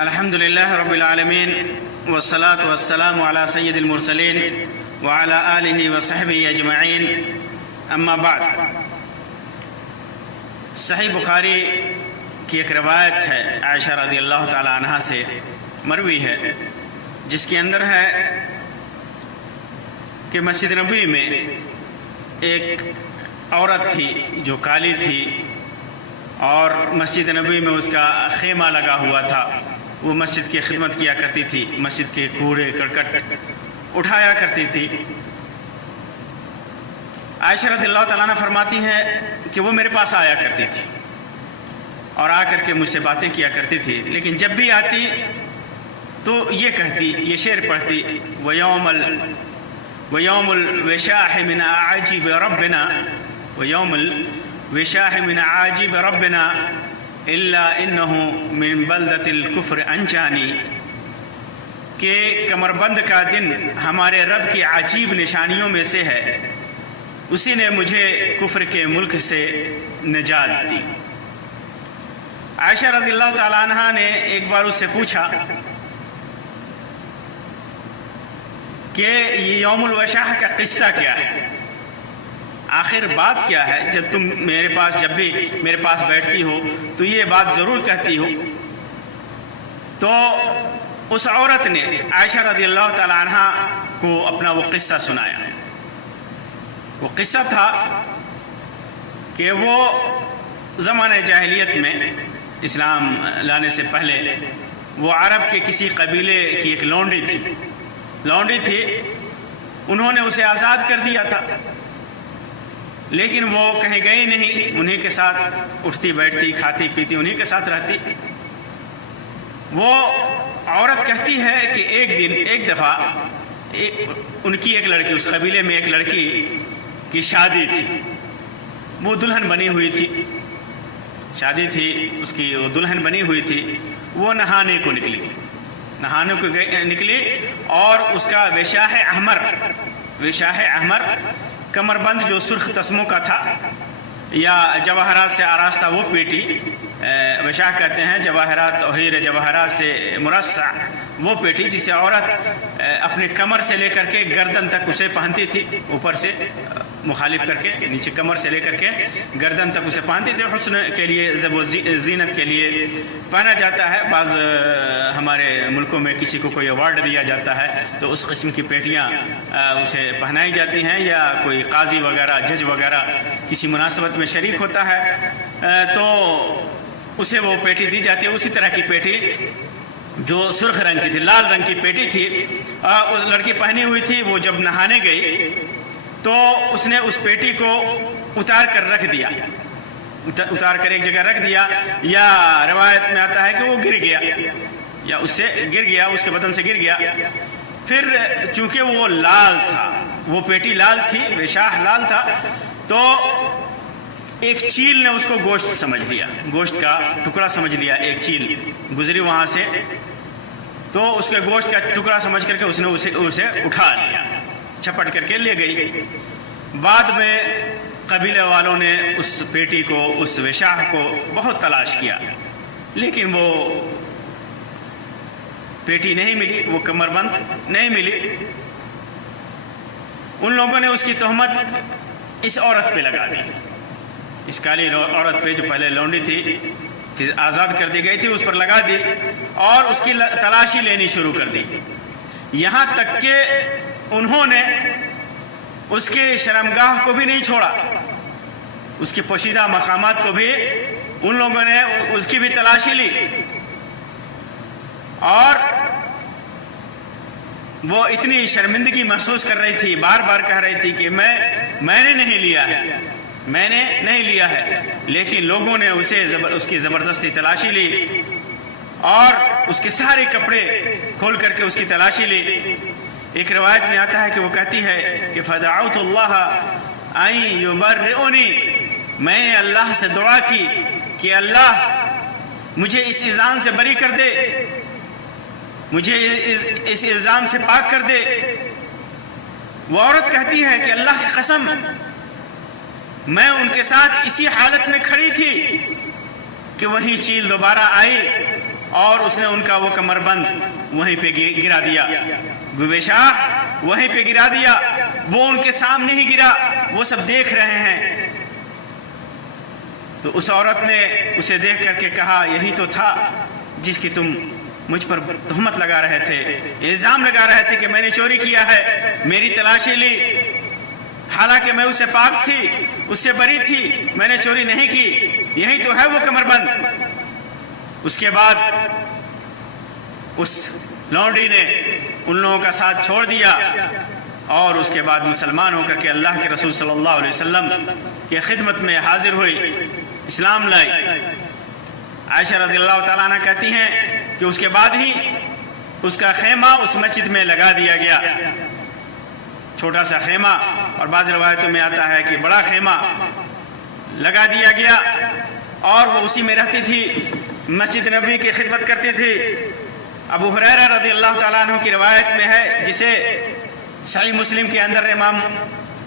الحمدللہ رب العالمین والصلاة والسلام علی سید المرسلین وعلی آلہ وصحبہ اجمعین، اما بعد۔ صحیح بخاری کی ایک روایت ہے عائشہ رضی اللہ تعالی عنہ سے مروی ہے، جس کے اندر ہے کہ مسجد نبوی میں ایک عورت تھی جو کالی تھی، اور مسجد نبوی میں اس کا خیمہ لگا ہوا تھا۔ وہ مسجد کی خدمت کیا کرتی تھی، مسجد کے کوڑے کرکٹ اٹھایا کرتی تھی۔ عائشہ رضی اللہ تعالیٰ عنہ فرماتی ہیں کہ وہ میرے پاس آیا کرتی تھی اور آ کر کے مجھ سے باتیں کیا کرتی تھی، لیکن جب بھی آتی تو یہ کہتی، یہ شعر پڑھتی، وَيَوْمُ الْوِشَاحِ مِنْ أَعَاجِبِ رَبِّنَا وَيَوْمُ الْوِشَاحِ مِنْ أَعَاجِبِ رَبِّنَا إِلَّا إِنَّهُ مِنْ بَلْدَةِ الْكُفْرِ أَنْجَانِي، کہ کمر بند کا دن ہمارے رب کی عجیب نشانیوں میں سے ہے، اسی نے مجھے کفر کے ملک سے نجات دی۔ عائشہ رضی اللہ تعالیٰ عنہ نے ایک بار اس سے پوچھا کہ یہ یوم الوشاح کا قصہ کیا ہے، آخر بات کیا ہے؟ جب تم جب بھی میرے پاس بیٹھتی ہو تو یہ بات ضرور کہتی ہو۔ تو اس عورت نے عائشہ رضی اللہ تعالی عنہ کو اپنا وہ قصہ سنایا۔ وہ قصہ تھا کہ وہ زمانہ جاہلیت میں، اسلام لانے سے پہلے، وہ عرب کے کسی قبیلے کی ایک لونڈی تھی، انہوں نے اسے آزاد کر دیا تھا، لیکن وہ کہیں گئی نہیں، انہی کے ساتھ اٹھتی بیٹھتی، کھاتی پیتی، انہی کے ساتھ رہتی۔ وہ عورت کہتی ہے کہ ایک دفعہ ان کی ایک لڑکی، اس قبیلے میں ایک لڑکی کی شادی تھی، وہ دلہن بنی ہوئی تھی، شادی تھی اس کی، وہ دلہن بنی ہوئی تھی۔ وہ نہانے کو نکلی اور اس کا وشاح احمر کمر بند جو سرخ تسموں کا تھا یا جواہرات سے آراستہ وہ پیٹی، وشاح کہتے ہیں جواہرات، اوہیر جواہرات سے مرصع وہ پیٹی، جسے عورت اپنے کمر سے لے کر کے گردن تک اسے پہنتی تھی، اوپر سے مخالف کر کے، نیچے کمر سے لے کر کے گردن تک اسے پہنتی تھی۔ حسن کے لیے، زیب و زینت کے لیے پہنا جاتا ہے۔ بعض ہمارے ملکوں میں کسی کو کوئی ایوارڈ دیا جاتا ہے تو اس قسم کی پیٹیاں اسے پہنائی جاتی ہیں، یا کوئی قاضی وغیرہ، جج وغیرہ کسی مناسبت میں شریک ہوتا ہے تو اسے وہ پیٹی دی جاتی ہے۔ اسی طرح کی پیٹی جو سرخ رنگ کی تھی، لال رنگ کی پیٹی تھی، اس لڑکی پہنی ہوئی تھی۔ وہ جب نہانے گئی تو اس نے اس پیٹی کو اتار کر ایک جگہ رکھ دیا، یا روایت میں آتا ہے کہ وہ گر گیا، یا اس سے گر گیا، اس کے بدن سے گر گیا۔ پھر چونکہ وہ لال تھا، وہ پیٹی لال تھی، وشاح لال تھا، تو ایک چیل نے اس کو گوشت سمجھ لیا، گوشت کا ٹکڑا سمجھ لیا۔ ایک چیل گزری وہاں سے تو اس کے گوشت کا ٹکڑا سمجھ کر کے اس نے اسے اٹھا لیا، چھپٹ کر کے لے گئی۔ بعد میں قبیلے والوں نے اس پیٹی کو، اس وشاح کو بہت تلاش کیا، لیکن وہ پیٹی نہیں ملی، وہ کمر بند نہیں ملی۔ ان لوگوں نے اس کی تہمت اس عورت پہ لگا دی، اس کالی عورت پہ جو پہلے لونڈی تھی، آزاد کر دی گئی تھی، اس پر لگا دی اور اس کی تلاشی لینی شروع کر دی، یہاں تک کہ انہوں نے اس کے شرمگاہ کو بھی نہیں چھوڑا، اس کے پوشیدہ مقامات کو بھی ان لوگوں نے اس کی بھی تلاشی لی، اور وہ اتنی شرمندگی محسوس کر رہی تھی، بار بار کہہ رہی تھی کہ میں نے نہیں لیا ہے، لیکن لوگوں نے اس کی زبردستی تلاشی لی اور اس کے سارے کپڑے کھول کر کے اس کی تلاشی لی۔ ایک روایت میں آتا ہے کہ وہ کہتی ہے کہ فدعوت اللہ ان یبرئنی، میں نے اللہ سے دعا کی کہ اللہ مجھے اس الزام سے بری کر دے، مجھے اس الزام سے پاک کر دے۔ وہ عورت کہتی ہے کہ اللہ کی قسم، میں ان کے ساتھ اسی حالت میں کھڑی تھی کہ وہی چیل دوبارہ آئی اور اس نے ان کا وہ کمربند وہیں پہ گرا دیا، بے شاہ وہیں پہ گرا دیا، وہ ان کے سامنے ہی گرا، وہ سب دیکھ رہے ہیں۔ تو اس عورت نے اسے دیکھ کر کے کہا یہی تو تھا جس کی تم مجھ پر تہمت لگا رہے تھے، الزام لگا رہے تھے کہ میں نے چوری کیا ہے، میری تلاشی لی، حالانکہ میں اس سے پاک تھی، اس سے بری تھی، میں نے چوری نہیں کی، یہی تو ہے وہ کمربند۔ اس کے بعد اس لونڈی نے ان لوگوں کا ساتھ چھوڑ دیا اور اس کے بعد مسلمان ہو کر کے اللہ کے رسول صلی اللہ علیہ وسلم کی خدمت میں حاضر ہوئی، اسلام لائی۔ عائشہ رضی اللہ تعالیٰ عنہ کہتی ہیں کہ اس کے بعد ہی اس کا خیمہ اس مسجد میں لگا دیا گیا، چھوٹا سا خیمہ، اور بعض روایتوں میں آتا ہے کہ بڑا خیمہ لگا دیا گیا، اور وہ اسی میں رہتی تھی، مسجد نبوی کی خدمت کرتی تھی۔ ابو ہریرہ رضی اللہ تعالیٰ عنہ کی روایت میں ہے، جسے صحیح مسلم کے اندر امام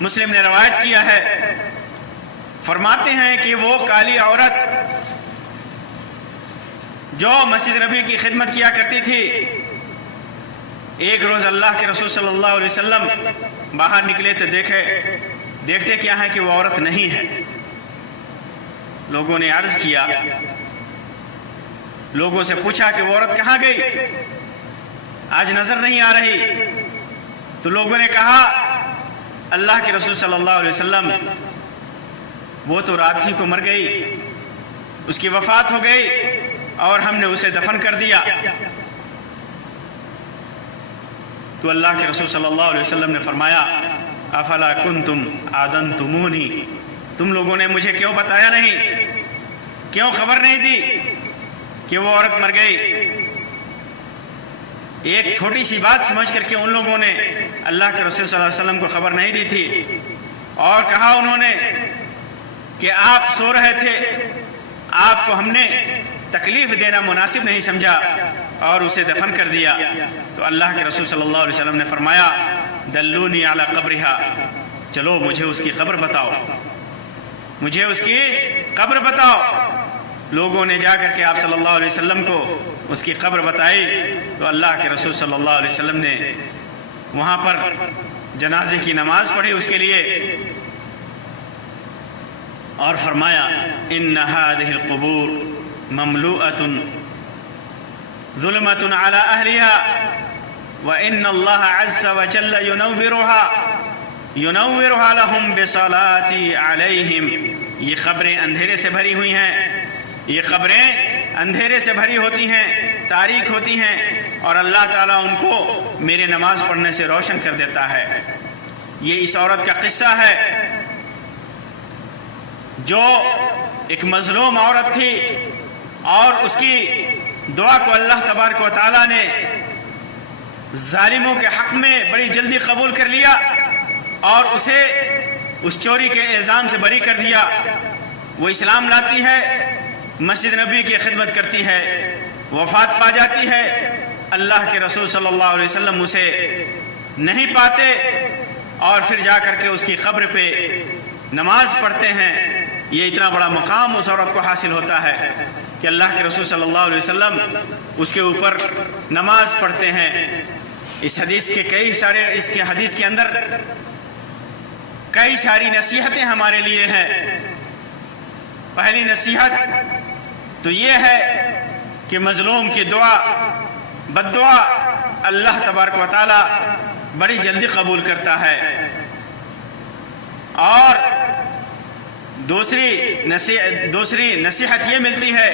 مسلم نے روایت کیا ہے، فرماتے ہیں کہ وہ کالی عورت جو مسجد نبی کی خدمت کیا کرتی تھی، ایک روز اللہ کے رسول صلی اللہ علیہ وسلم باہر نکلے تو دیکھتے کیا ہے کہ وہ عورت نہیں ہے۔ لوگوں نے عرض کیا، لوگوں سے پوچھا کہ وہ عورت کہاں گئی، آج نظر نہیں آ رہی۔ تو لوگوں نے کہا اللہ کے رسول صلی اللہ علیہ وسلم وہ تو رات ہی کو مر گئی، اس کی وفات ہو گئی اور ہم نے اسے دفن کر دیا۔ تو اللہ کے رسول صلی اللہ علیہ وسلم نے فرمایا افلا کنتم آذنتمونی، تم لوگوں نے مجھے کیوں بتایا نہیں، کیوں خبر نہیں دی کہ وہ عورت مر گئی؟ ایک چھوٹی سی بات سمجھ کر کے ان لوگوں نے اللہ کے رسول صلی اللہ علیہ وسلم کو خبر نہیں دی تھی، اور کہا انہوں نے کہ آپ سو رہے تھے، آپ کو ہم نے تکلیف دینا مناسب نہیں سمجھا اور اسے دفن کر دیا۔ تو اللہ کے رسول صلی اللہ علیہ وسلم نے فرمایا دلونی علی قبرہا، چلو مجھے اس کی قبر بتاؤ، مجھے اس کی قبر بتاؤ۔ لوگوں نے جا کر کے آپ صلی اللہ علیہ وسلم کو اس کی قبر بتائی، تو اللہ کے رسول صلی اللہ علیہ وسلم نے وہاں پر جنازے کی نماز پڑھی اس کے لیے، اور فرمایا ان هذه القبور مملوءة ظلمة على أهلها وإن الله عز وجل ينورها لهم بصلاة عليهم۔ یہ قبریں اندھیرے سے بھری ہوئی ہیں، یہ قبریں اندھیرے سے بھری ہوتی ہیں، تاریک ہوتی ہیں، اور اللہ تعالیٰ ان کو میرے نماز پڑھنے سے روشن کر دیتا ہے۔ یہ اس عورت کا قصہ ہے جو ایک مظلوم عورت تھی، اور اس کی دعا کو اللہ تبارک و تعالیٰ نے ظالموں کے حق میں بڑی جلدی قبول کر لیا اور اسے اس چوری کے الزام سے بری کر دیا۔ وہ اسلام لاتی ہے، مسجد نبی کی خدمت کرتی ہے، وفات پا جاتی ہے، اللہ کے رسول صلی اللہ علیہ وسلم اسے نہیں پاتے، اور پھر جا کر کے اس کی قبر پہ نماز پڑھتے ہیں۔ یہ اتنا بڑا مقام اس عورت کو حاصل ہوتا ہے کہ اللہ کے رسول صلی اللہ علیہ وسلم اس کے اوپر نماز پڑھتے ہیں۔ اس حدیث کے اندر کئی ساری نصیحتیں ہمارے لیے ہیں۔ پہلی نصیحت تو یہ ہے کہ مظلوم کی دعا، بد دعا اللہ تبارک و تعالی بڑی جلدی قبول کرتا ہے۔ اور دوسری نصیحت یہ ملتی ہے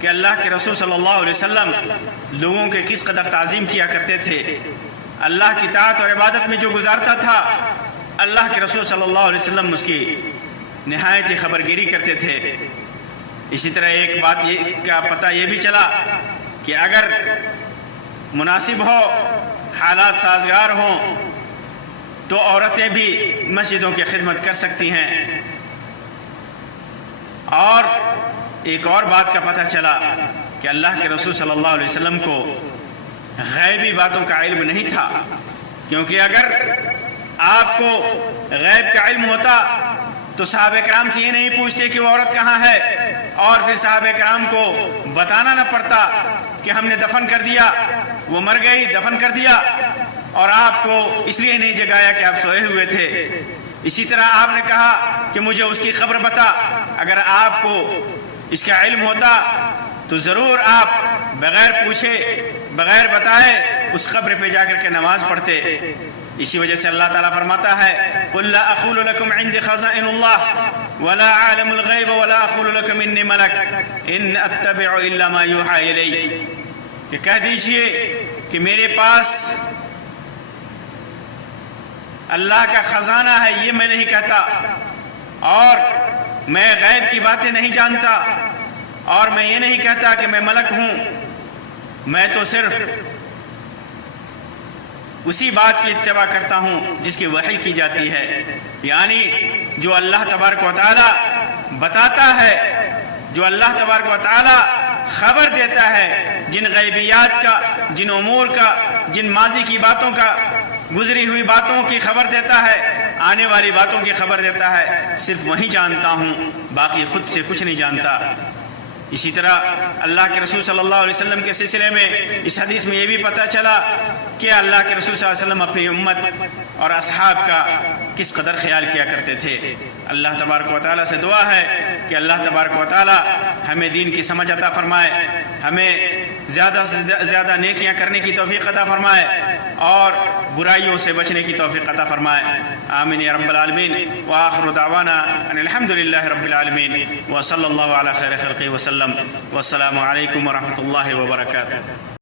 کہ اللہ کے رسول صلی اللہ علیہ وسلم لوگوں کے کس قدر تعظیم کیا کرتے تھے، اللہ کی طاعت اور عبادت میں جو گزارتا تھا، اللہ کے رسول صلی اللہ علیہ وسلم اس کی نہایت ہی خبر گیری کرتے تھے۔ اسی طرح ایک بات کا پتہ یہ بھی چلا کہ اگر مناسب ہو، حالات سازگار ہوں، تو عورتیں بھی مسجدوں کی خدمت کر سکتی ہیں۔ اور ایک اور بات کا پتہ چلا کہ اللہ کے رسول صلی اللہ علیہ وسلم کو غیبی باتوں کا علم نہیں تھا، کیونکہ اگر آپ کو غیب کا علم ہوتا تو صحابہ کرام سے یہ نہیں پوچھتے کہ وہ عورت کہاں ہے، اور پھر صحابہ کرام کو بتانا نہ پڑتا کہ ہم نے دفن کر دیا، وہ مر گئی، دفن کر دیا، اور آپ کو اس لیے نہیں جگایا کہ آپ سوئے ہوئے تھے۔ اسی طرح آپ نے کہا کہ مجھے اس کی خبر بتا، اگر آپ کو اس کا علم ہوتا تو ضرور آپ بغیر پوچھے بغیر بتائے اس قبر پہ جا کر کے نماز پڑھتے۔ اسی وجہ سے اللہ تعالیٰ فرماتا ہے قُلْ لَا أَقُولُ لَكُمْ عِنْدِي خَزَائِنُ اللَّهِ وَلَا أَعْلَمُ الْغَيْبَ وَلَا أَقُولُ لَكُمْ إِنِّي مَلَكٌ إِنْ أَتَّبِعُ إِلَّا مَا يُوحَىٰ إِلَيَّ، کہ کہہ دیجئے کہ میرے پاس اللہ کا خزانہ ہے، یہ میں نہیں کہتا، اور میں غیب کی باتیں نہیں جانتا، اور میں یہ نہیں کہتا کہ میں ملک ہوں، میں تو صرف اسی بات کی اتباع کرتا ہوں جس کی وحی کی جاتی ہے، یعنی جو اللہ تبارک و تعالی بتاتا ہے، جو اللہ تبارک و تعالی خبر دیتا ہے، جن غیبیات کا، جن امور کا، جن ماضی کی باتوں کا، گزری ہوئی باتوں کی خبر دیتا ہے، آنے والی باتوں کی خبر دیتا ہے، صرف وہی جانتا ہوں، باقی خود سے کچھ نہیں جانتا۔ اسی طرح اللہ کے رسول صلی اللہ علیہ وسلم کے سلسلے میں اس حدیث میں یہ بھی پتہ چلا کہ اللہ کے رسول صلی اللہ علیہ وسلم اپنی امت اور اصحاب کا کس قدر خیال کیا کرتے تھے۔ اللہ تبارک و تعالیٰ سے دعا ہے کہ اللہ تبارک و تعالیٰ ہمیں دین کی سمجھ عطا فرمائے، ہمیں زیادہ سے زیادہ نیکیاں کرنے کی توفیق عطا فرمائے، اور برائیوں سے بچنے کی توفیق عطا فرمائے۔ آمین یا رب العالمین۔ وآخر دعوانا ان الحمد للہ رب العالمین، وصلی اللہ علی خیر خلقہ وسلم، والسلام علیکم ورحمۃ اللہ وبرکاتہ۔